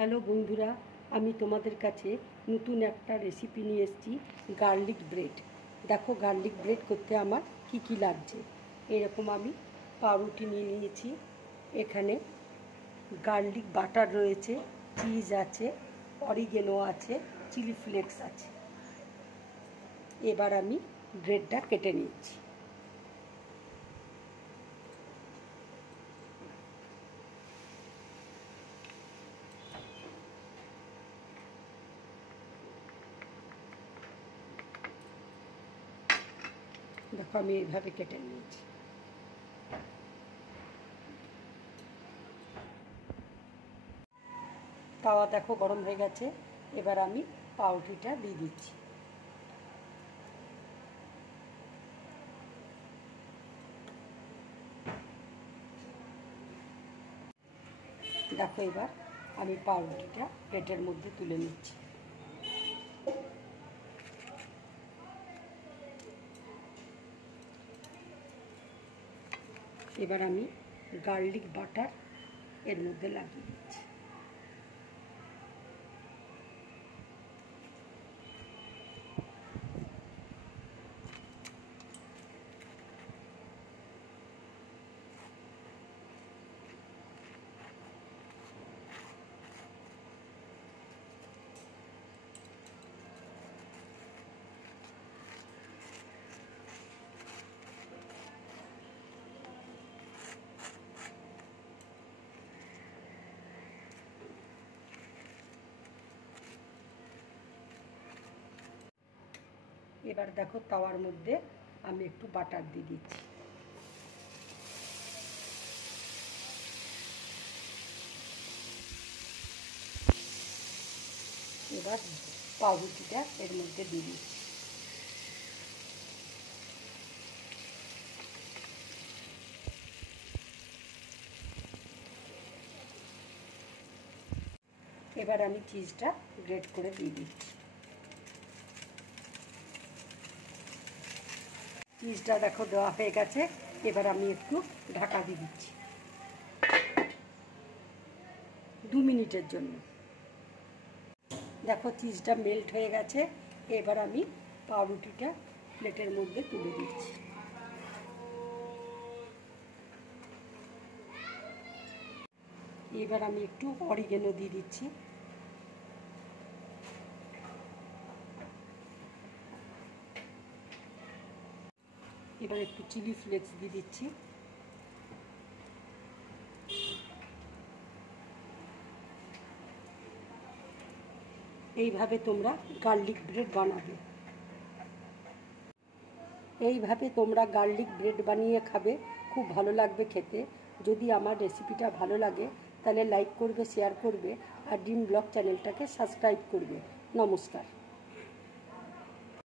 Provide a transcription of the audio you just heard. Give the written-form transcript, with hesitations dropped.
Hello বন্ধুরা, আমি তোমাদের কাছে নতুন একটা রেসিপি নিয়ে এসেছি, গার্লিক ব্রেড। দেখো গার্লিক ব্রেড করতে আমার কি কি লাগছে। এরকম আমি পাউরুটি নিয়ে নিয়েছি, এখানে গার্লিক বাটার রয়েছে, চিজ আছে, অরিগেনো আছে, চিলি ফ্লেক্স আছে। এবার আমি ব্রেডটা কেটে নিচ্ছি। দেখো আমি এইভাবে কেটে নিয়েছি। তাওয়া দেখো গরম হয়ে গেছে, এবার আমি পাউরুটিটা দিয়ে দিচ্ছি। দেখো এবার আমি পাউরুটিটা প্লেটের মধ্যে তুলে নিচ্ছি। এবার আমি গার্লিক বাটার এর মধ্যে লাগিয়ে দিচ্ছি। এবার দেখো তাওয়ার মধ্যে আমি একটু বাটার দিয়ে দিচ্ছি। এবার পাউরুটিটা এর মধ্যে দিয়ে দিচ্ছি। এবার আমি চিজটা গ্রেট করে দিয়ে দিচ্ছি। চিজটা দেখো দেওয়া হয়ে গেছে, এবার আমি একটু ঢাকা দিয়ে দিচ্ছি 2 মিনিটের জন্য। দেখো চিজটা মেল্ট হয়ে গেছে, এবার আমি পাউরুটিটা প্লেটের মধ্যে তুলে দিচ্ছি। এবার আমি একটু অরিগেনো দিয়ে দিচ্ছি। এবার একটু চিলি ফ্লেক্স দিয়ে দিচ্ছি। এইভাবে তোমরা গার্লিক ব্রেড বানাবে। এইভাবে তোমরা গার্লিক ব্রেড বানিয়ে খাবে, খুব ভালো লাগবে খেতে। যদি আমার রেসিপিটা ভালো লাগে তাহলে লাইক করবে, শেয়ার করবে আর ড্রিম ব্লগ চ্যানেলটাকে সাবস্ক্রাইব করবে। নমস্কার।